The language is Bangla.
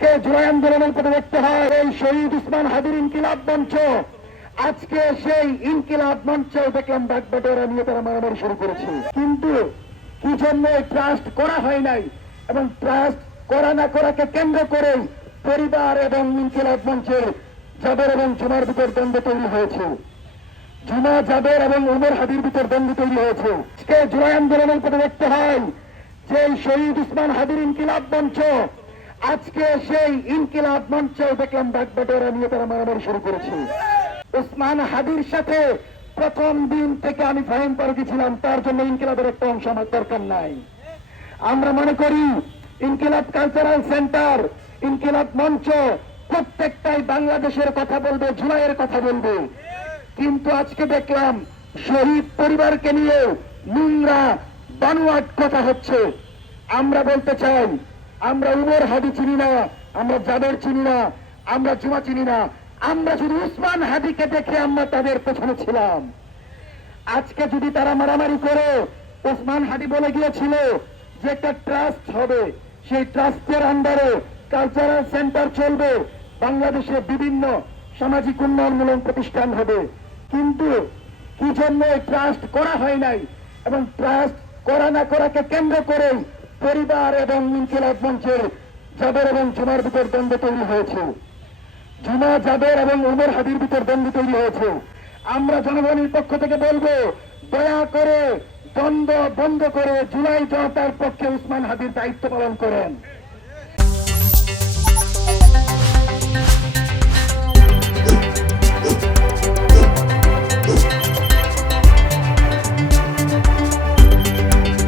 আজকে জুলাই আন্দোলনের পথে দেখতে হয় এই শহীদ উসমান হাদির ইনকিলাব মঞ্চ, আজকে সেই ইনকিলাব মঞ্চে দেখলাম বাগবাটোয়ারা নিয়ে তারা মারামারি শুরু করেছে। কিন্তু কি জন্য ট্রাস্ট করা হয় নাই, এবং ট্রাস্ট করা না করাকে কেন্দ্র করে পরিবার এবং ইনকিলাব মঞ্চের জাবের এবং জুমার ভিতর দ্বন্দ্ব তৈরি হয়েছে। জুমা, জাবের এবং ওমর হাদির ভিতর দ্বন্দ্ব তৈরি হয়েছে। আজকে জুলাই আন্দোলনের পথে দেখতে হয় যে শহীদ উসমান হাদির ইনকিলাব মঞ্চ, আজকে সেই ইনকিলাব মঞ্চে দেখলাম বাগবাটোয়ারা নিয়ে তারা মারামারি শুরু করেছে। উসমান হাদির সাথে প্রথম দিন থেকে আমি ফাহিম পারকি ছিলাম, তার জন্য ইনকিলাবের একটা অংশ আমার দরকার নাই। আমরা মনে করি ইনকিলাব কালচারাল সেন্টার, ইনকিলাব মঞ্চ প্রত্যেকটাই বাংলাদেশের কথা বলবে, জুলাইয়ের কথা বলবে। কিন্তু আজকে দেখলাম শহীদ পরিবারকে নিয়ে নোংরা বানোয়াট কথা হচ্ছে। আমরা বলতে চাই, আমরা উমর হাদি চিনি না, আমরা জাবের চিনি না, আমরা জুমা চিনি না, আমরা শুধু উসমান হাদিকে দেখে আমরা তাদের পেছনে ছিলাম। আজকে যদি তারা মারামারি করে, উসমান হাদি বলে গিয়েছিল যে একটা ট্রাস্ট হবে, সেই ট্রাস্টের আন্ডারে কালচারাল সেন্টার চলবে, বাংলাদেশে বিভিন্ন সামাজিক উন্নয়নমূলক প্রতিষ্ঠান হবে। কিন্তু কি জন্য ট্রাস্ট করা হয় নাই, এবং ট্রাস্ট করা না করাকে কেন্দ্র করে পরিবার এবং ইনকিলাব মঞ্চের জাবের এবং জুমার ভিতর দ্বন্দ্ব তৈরি হয়েছে। জুমা, জাবের এবং ওমর হাদির ভিতর দ্বন্দ্ব তৈরি হয়েছে। আমরা জনগণের পক্ষ থেকে বলবো, দয়া করে দ্বন্দ্ব বন্ধ করে জুলাই জনতার পক্ষে উসমান হাদির দায়িত্ব পালন করেন।